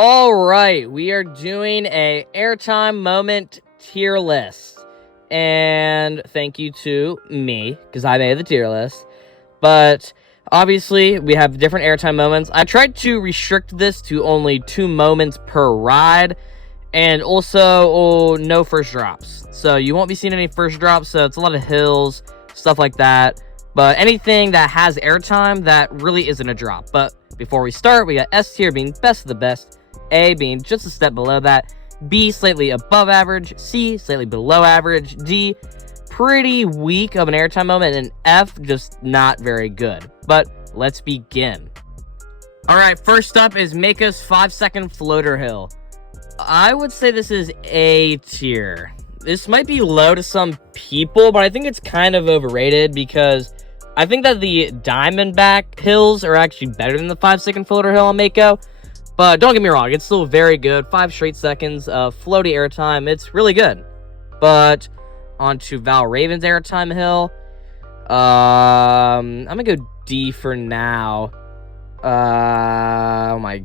All right, we are doing a Airtime moment tier list. And thank you to me, because I made the tier list. But obviously, we have different Airtime moments. I tried to restrict this to only 2 moments per ride. And also, no first drops. So you won't be seeing any first drops, so it's a lot of hills, stuff like that. But anything that has airtime, that really isn't a drop. But before we start, we got S tier being best of the best, A being just a step below that, B slightly above average, C slightly below average, D pretty weak of an airtime moment, and F just not very good. But let's begin. Alright, first up is Mako's 5-second floater hill. I would say this is A tier. This might be low to some people, but I think it's kind of overrated because I think that the Diamondback hills are actually better than the 5-second floater hill on Mako. But don't get me wrong, it's still very good. 5 straight seconds of floaty airtime. It's really good. But onto Valraven's airtime hill. I'm going to go D for now.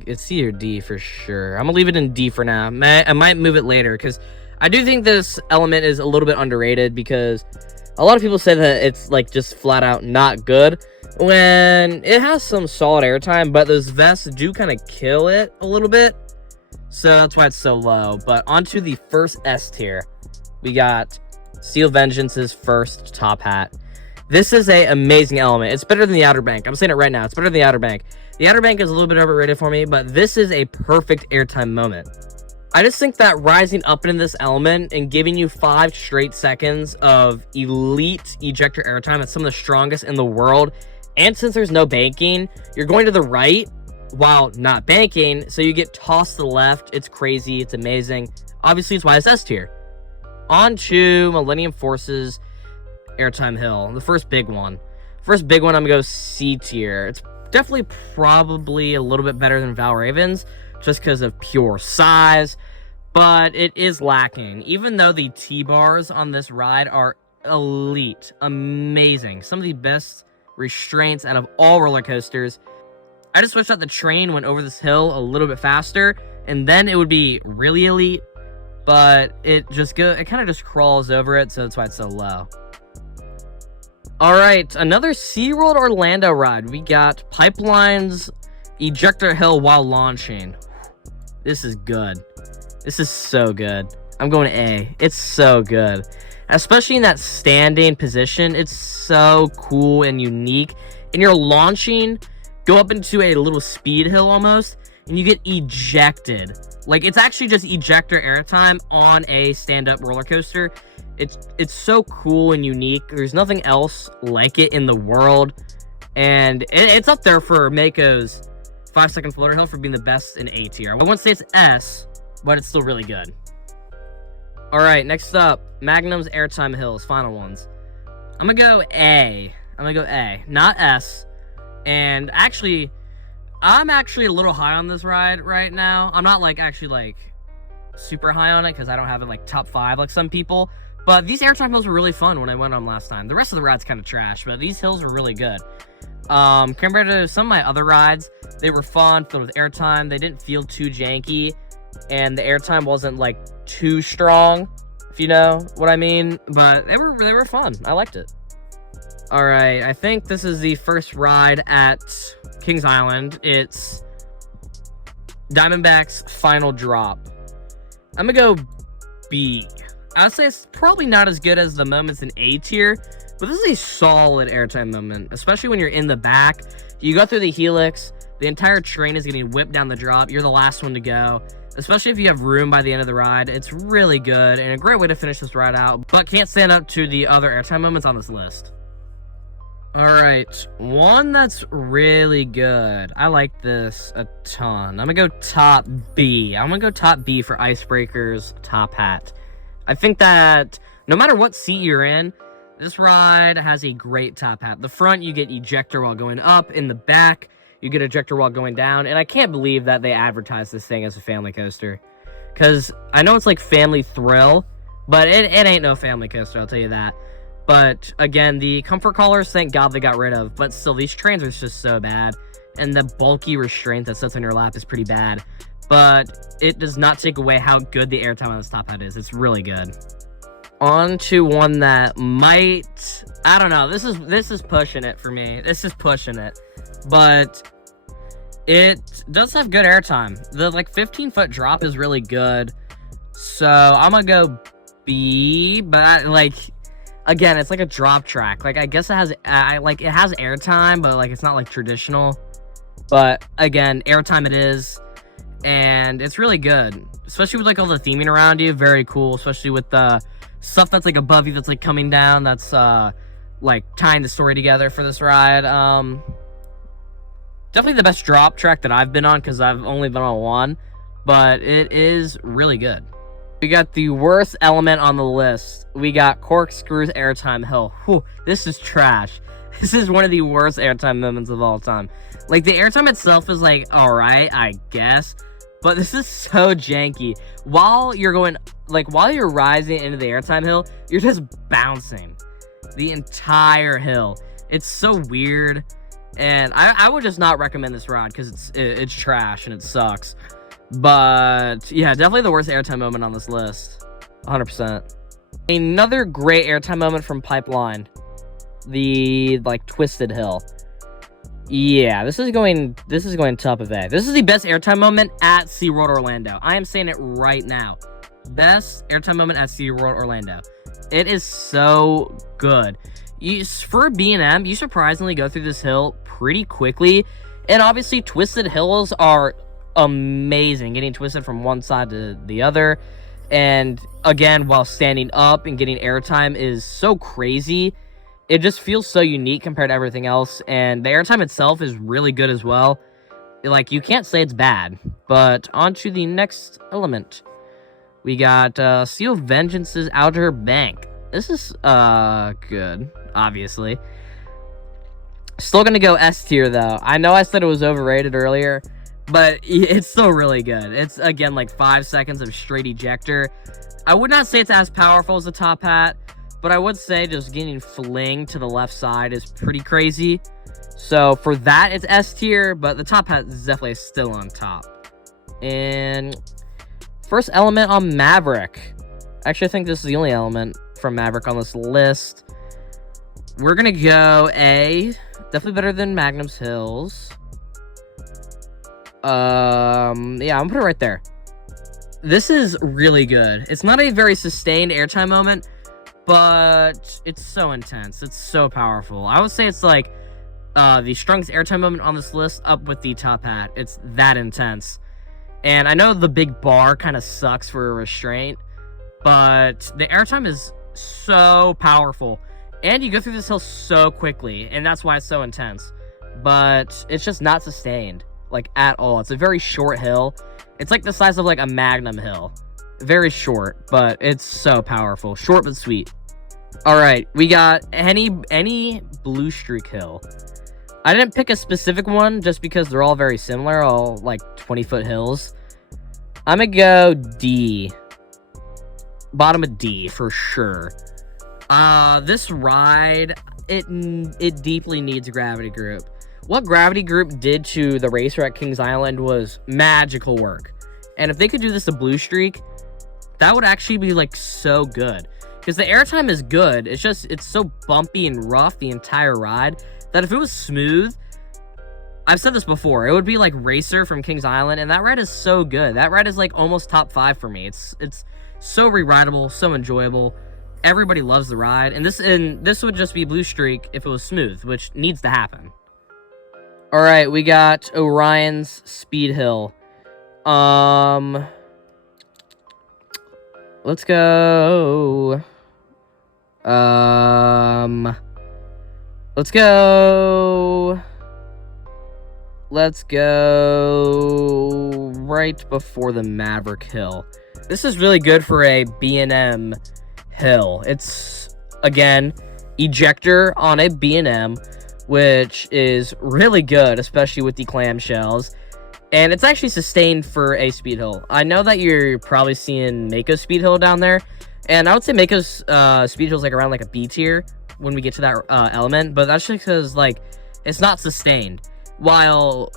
It's C or D for sure. I'm going to leave it in D for now. I might move it later because I do think this element is a little bit underrated because a lot of people say that it's like just flat out not good when it has some solid airtime, but those vests do kind of kill it a little bit. So that's why it's so low. But onto the first S tier, we got Steel Vengeance's first top hat. This is a amazing element. It's better than the Outer Bank. I'm saying it right now. It's better than the Outer Bank. The Outer Bank is a little bit overrated for me, but this is a perfect airtime moment. I just think that rising up in this element and giving you 5 straight seconds of elite ejector airtime, that's some of the strongest in the world. And since there's no banking, you're going to the right while not banking, so you get tossed to the left. It's crazy. It's amazing. Obviously, it's why it's S tier. On to Millennium Force's airtime hill, the first big one. First big one, I'm going to go C tier. It's definitely probably a little bit better than Valraven's, just because of pure size, but it is lacking. Even though the T-bars on this ride are elite, amazing, some of the best restraints out of all roller coasters. I just wish that the train went over this hill a little bit faster, and then it would be really elite, but it kind of just crawls over it, so that's why it's so low. Alright, another SeaWorld Orlando ride. We got Pipeline's ejector hill while launching. This is good. This is so good. I'm going A. It's so good. Especially in that standing position. It's so cool and unique. And you're launching, go up into a little speed hill almost, and you get ejected. Like, it's actually just ejector airtime on a stand-up roller coaster. It's so cool and unique. There's nothing else like it in the world. And it's up there for Mako's 5-second floater hill for being the best in A tier. I wouldn't say it's S, but it's still really good. Alright, next up, Magnum's airtime hills, final ones. I'm gonna go A. Not S. And actually, I'm actually a little high on this ride right now. I'm not super high on it because I don't have it top 5 like some people. But these airtime hills were really fun when I went on them last time. The rest of the ride's kind of trash, but these hills are really good. Compared to some of my other rides, they were fun, filled with airtime. They didn't feel too janky, and the airtime wasn't too strong, if you know what I mean. But they were fun. I liked it. All right, I think this is the first ride at Kings Island. It's Diamondback's final drop. I'm gonna go B. I would say it's probably not as good as the moments in A tier, but this is a solid airtime moment, especially when you're in the back. You go through the helix, the entire train is getting whipped down the drop. You're the last one to go, especially if you have room by the end of the ride. It's really good and a great way to finish this ride out, but can't stand up to the other airtime moments on this list. Alright, one that's really good. I like this a ton. I'm gonna go top B. I'm gonna go top B for Icebreaker's top hat. I think that no matter what seat you're in, this ride has a great top hat. The front, you get ejector while going up. In the back, you get ejector while going down. And I can't believe that they advertise this thing as a family coaster. Because I know it's like family thrill, but it ain't no family coaster, I'll tell you that. But again, the comfort collars, thank God they got rid of. But still, these trains are just so bad. and the bulky restraint that sits on your lap is pretty bad. But it does not take away how good the airtime on this top hat is. It's really good. On to one that might, I don't know. This is pushing it for me. This is pushing it, but it does have good airtime. The like 15-foot drop is really good. So I'm gonna go B, but again, it's like a drop track. Like I guess it has it has airtime, but like it's not like traditional. But again, airtime it is, and it's really good, especially with like all the theming around you. Very cool, especially with the stuff that's like above you that's like coming down. That's like tying the story together for this ride. Definitely the best drop track that I've been on, because I've only been on one, but it is really good. We got the worst element on the list. We got Corkscrew's Airtime Hill. Whew, this is trash. This is one of the worst airtime moments of all time. Like, the airtime itself is like, alright, I guess, but this is so janky. While you're rising into the airtime hill, you're just bouncing the entire hill. It's so weird, and I would just not recommend this ride because it's trash and it sucks. But yeah, definitely the worst airtime moment on this list, 100%. Another great airtime moment from Pipeline, the like twisted hill. Yeah, this is going top of A. This is the best airtime moment at SeaWorld Orlando. I am saying it right now. Best airtime moment at SeaWorld Orlando. It is so good. For B&M, you surprisingly go through this hill pretty quickly. And obviously, twisted hills are amazing. Getting twisted from one side to the other. And again, while standing up and getting airtime is so crazy. It just feels so unique compared to everything else. And the airtime itself is really good as well. Like, you can't say it's bad. But on to the next element. We got Seal Vengeance's Outer Bank. This is good, obviously. Still gonna go S tier though. I know I said it was overrated earlier, but it's still really good. It's again like 5 seconds of straight ejector. I would not say it's as powerful as the top hat, but I would say just getting fling to the left side is pretty crazy. So for that, it's S tier, but the top hat is definitely still on top. And first element on Maverick. Actually, I think this is the only element from Maverick on this list. We're gonna go A. Definitely better than Magnum's Hills. Yeah, I'm gonna put it right there. This is really good. It's not a very sustained airtime moment, but it's so intense. It's so powerful. I would say it's like the strongest airtime moment on this list, up with the top hat. It's that intense. And I know the big bar kind of sucks for a restraint, but the airtime is so powerful. And you go through this hill so quickly, and that's why it's so intense. But it's just not sustained, like, at all. It's a very short hill. It's like the size of, like, a Magnum hill. Very short, but it's so powerful. Short but sweet. Alright, we got any Blue Streak hill. I didn't pick a specific one just because they're all very similar, all, like, 20-foot hills. I'm gonna go D. Bottom of D, for sure. This ride, it deeply needs a gravity group. What Gravity Group did to the racer at Kings Island was magical work. And if they could do this to Blue Streak, that would actually be, like, so good. Because the airtime is good, it's so bumpy and rough the entire ride, that if it was smooth, I've said this before, it would be like Racer from Kings Island, and that ride is so good. That ride is, like, almost top 5 for me. It's so re-rideable, so enjoyable. Everybody loves the ride, and this would just be Blue Streak if it was smooth, which needs to happen. All right, we got Orion's Speed Hill. Let's go. Let's go right before the Maverick Hill. This is really good for a B&M hill. It's, again, ejector on a B&M, which is really good, especially with the clamshells. And it's actually sustained for a speed hill. I know that you're probably seeing Mako's speed hill down there, and I would say Mako's speed hill is like around like a B tier when we get to that element, but that's just because, like, it's not sustained. while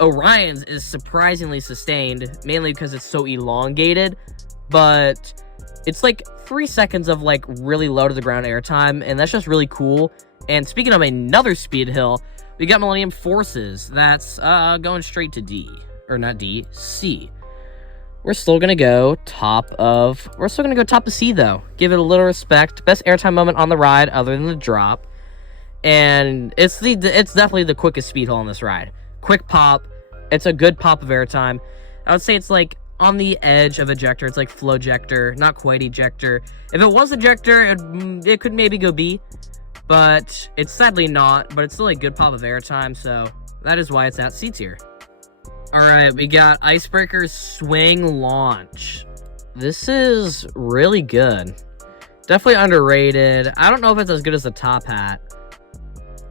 Orion's is surprisingly sustained, mainly because it's so elongated, but it's like 3 seconds of like really low to the ground airtime, and that's just really cool. And speaking of another speed hill, we got Millennium Forces. That's going straight to D, or not D, C. We're still gonna go top of C though. Give it a little respect. Best airtime moment on the ride, other than the drop, and it's definitely the quickest speed hill on this ride. Quick pop. It's a good pop of airtime. I would say it's like on the edge of ejector. It's like flow ejector, not quite ejector. If it was ejector, it could maybe go B, but it's sadly not. But it's still a good pop of airtime, so that is why it's at C tier. All right, we got Icebreaker's Swing Launch. This is really good. Definitely underrated. I don't know if it's as good as the Top Hat.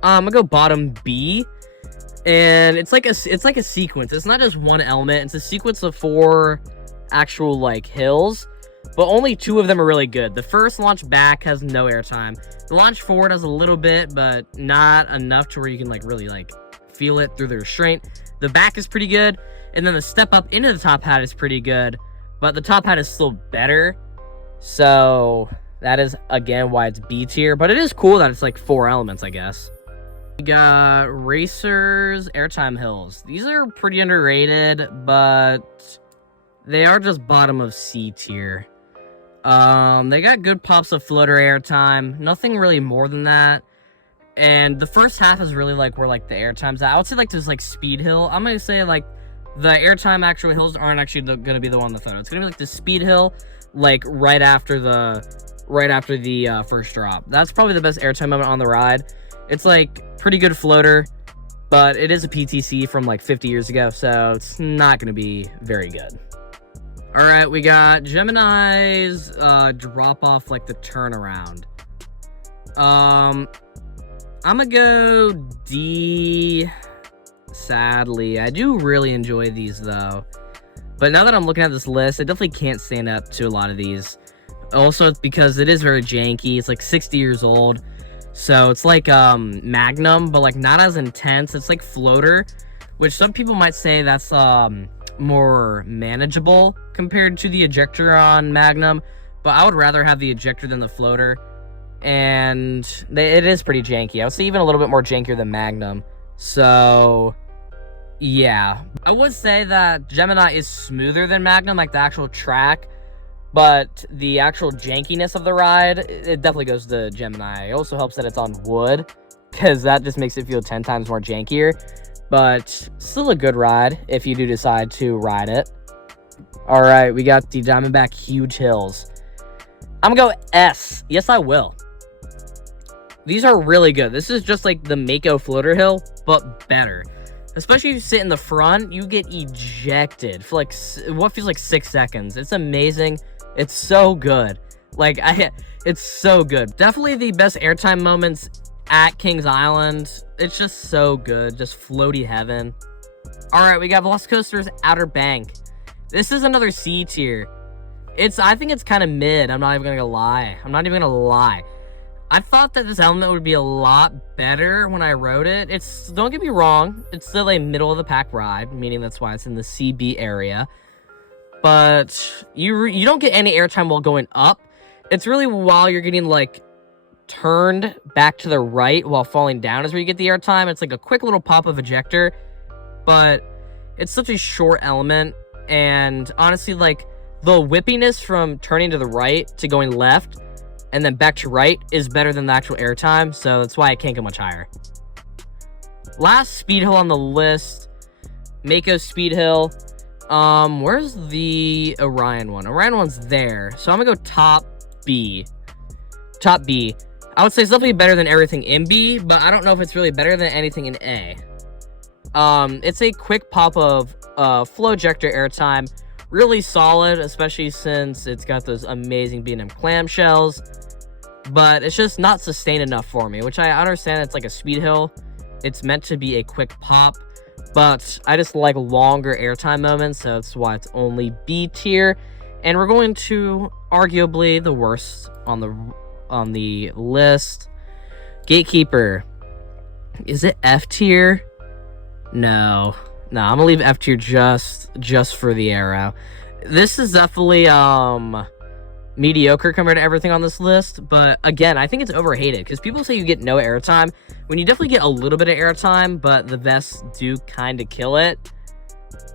I'm gonna go bottom B. And it's like a sequence. It's not just one element. It's a sequence of 4 actual like hills, but only 2 of them are really good. The first launch back has no airtime. The launch forward has a little bit, but not enough to where you can like really like feel it through the restraint. The back is pretty good, and then the step up into the Top Hat is pretty good, but the Top Hat is still better. So that is again why it's B tier. But it is cool that it's like 4 elements, I guess. We got Racers Airtime Hills. These are pretty underrated, but they are just bottom of C tier. They got good pops of floater airtime. Nothing really more than that. And the first half is really like where like the airtime's at. I would say like this like speed hill. I'm gonna say like the airtime actual hills aren't actually gonna be the one in the photo. It's gonna be like the speed hill, like right after the first drop. That's probably the best airtime moment on the ride. It's like pretty good floater, but it is a PTC from like 50 years ago, so it's not going to be very good. All right, we got Gemini's drop off like the turnaround. I'm gonna go D. Sadly, I do really enjoy these though, but now that I'm looking at this list, I definitely can't stand up to a lot of these. Also, it's because it is very janky. It's like 60 years old. So it's like Magnum, but like not as intense. It's like floater, which some people might say that's more manageable compared to the ejector on Magnum, but I would rather have the ejector than the floater. And it is pretty janky. I would say even a little bit more jankier than Magnum. So yeah, I would say that Gemini is smoother than Magnum, like the actual track. But the actual jankiness of the ride, it definitely goes to Gemini. It also helps that it's on wood, because that just makes it feel 10 times more jankier. But still a good ride if you do decide to ride it. All right, we got the Diamondback Huge Hills. I'm going to go S. Yes, I will. These are really good. This is just like the Mako Floater Hill, but better. Especially if you sit in the front, you get ejected for like what feels like 6 seconds. It's amazing. It's so good. Like, it's so good. Definitely the best airtime moments at Kings Island. It's just so good. Just floaty heaven. All right, we got Velocicoaster's Outer Bank. This is another C tier. I think it's kind of mid. I'm not even gonna lie. I thought that this element would be a lot better when I rode it. Don't get me wrong, it's still a middle of the pack ride, meaning that's why it's in the CB area. But you don't get any airtime while going up. It's really while you're getting like turned back to the right while falling down is where you get the airtime. It's like a quick little pop of ejector, but it's such a short element. And honestly, like the whippiness from turning to the right to going left and then back to right is better than the actual airtime, so that's why it can't go much higher. Last speed hill on the list, Mako Speed Hill. Where's the Orion one? Orion one's there, so I'm gonna go top B. Top B. I would say it's definitely better than everything in B, but I don't know if it's really better than anything in A. It's a quick pop of flow ejector airtime. Really solid, especially since it's got those amazing B&M clamshells. But it's just not sustained enough for me, which I understand it's like a speed hill. It's meant to be a quick pop, but I just like longer airtime moments, so that's why it's only B tier. And we're going to arguably the worst on the list. Gatekeeper. Is it F tier? No, I'm gonna leave F tier just for the arrow. This is definitely mediocre compared to everything on this list, but again, I think it's overhated because people say you get no airtime when you definitely get a little bit of airtime, but the vests do kind of kill it.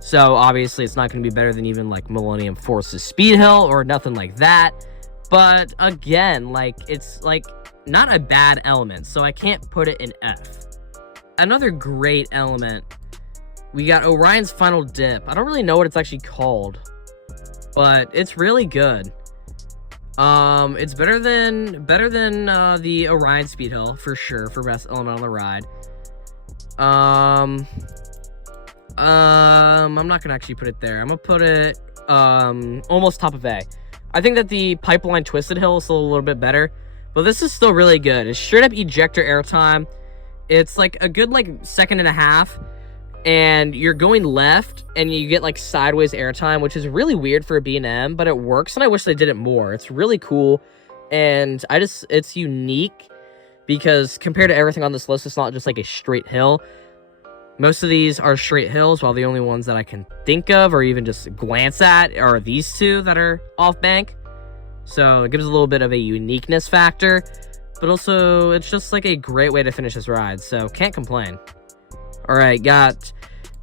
So obviously it's not going to be better than even like Millennium Force's Speed Hill or nothing like that. But again, like it's like not a bad element, so I can't put it in F. Another great element, we got Orion's Final Dip. I don't really know what it's actually called, but it's really good. It's better than the Orion Speed Hill for sure for best element on the ride. I'm not gonna actually put it there. I'm gonna put it almost top of A. I think that the Pipeline Twisted Hill is still a little bit better, but this is still really good. It's straight up ejector airtime. It's like a good like second and a half, and you're going left and you get like sideways airtime, which is really weird for a B&M, but it works, and I wish they did it more. It's really cool, and it's unique because compared to everything on this list, it's not just like a straight hill. Most of these are straight hills, while the only ones that I can think of or even just glance at are these two that are off bank. So it gives a little bit of a uniqueness factor, but also it's just like a great way to finish this ride, so can't complain. All right, got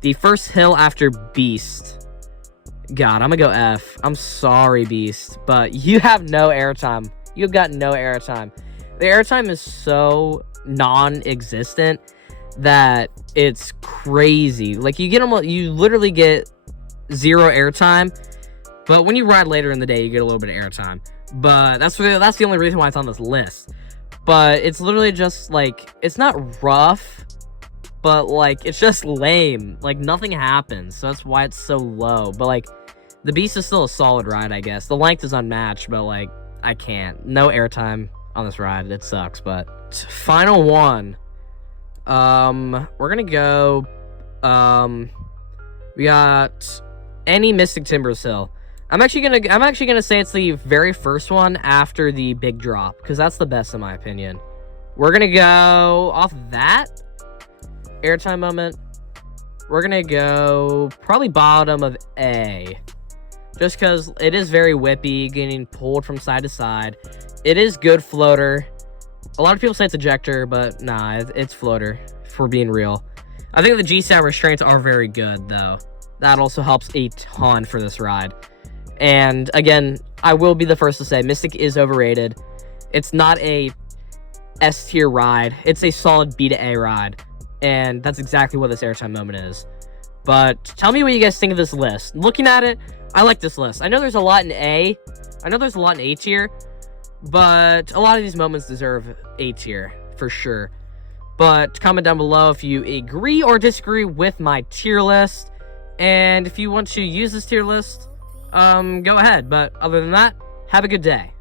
the first hill after Beast. God, I'm gonna go F. I'm sorry, Beast, but you have no airtime. You've got no airtime. The airtime is so non-existent that it's crazy. Like you literally get zero airtime, but when you ride later in the day, you get a little bit of airtime. But that's the only reason why it's on this list. But it's literally just like, it's not rough, but like it's just lame. Like nothing happens, so that's why it's so low. But like the Beast is still a solid ride, I guess. The length is unmatched, but like I can't. No airtime on this ride. It sucks. But final one. We're gonna go. We got any Mystic Timbers Hill. I'm actually gonna say it's the very first one after the big drop, because that's the best in my opinion. We're gonna go off that airtime moment. We're gonna go probably bottom of A, just because it is very whippy, getting pulled from side to side. It is good floater. A lot of people say it's ejector, but nah, it's floater, for being real. I think the G-Sat restraints are very good, though. That also helps a ton for this ride. And again, I will be the first to say, Mystic is overrated. It's not a S-tier ride. It's a solid B to A ride. And that's exactly what this airtime moment is. But tell me what you guys think of this list. Looking at it, I like this list. I know there's a lot in A. I know there's a lot in A tier. But a lot of these moments deserve A tier, for sure. But comment down below if you agree or disagree with my tier list. And if you want to use this tier list, go ahead. But other than that, have a good day.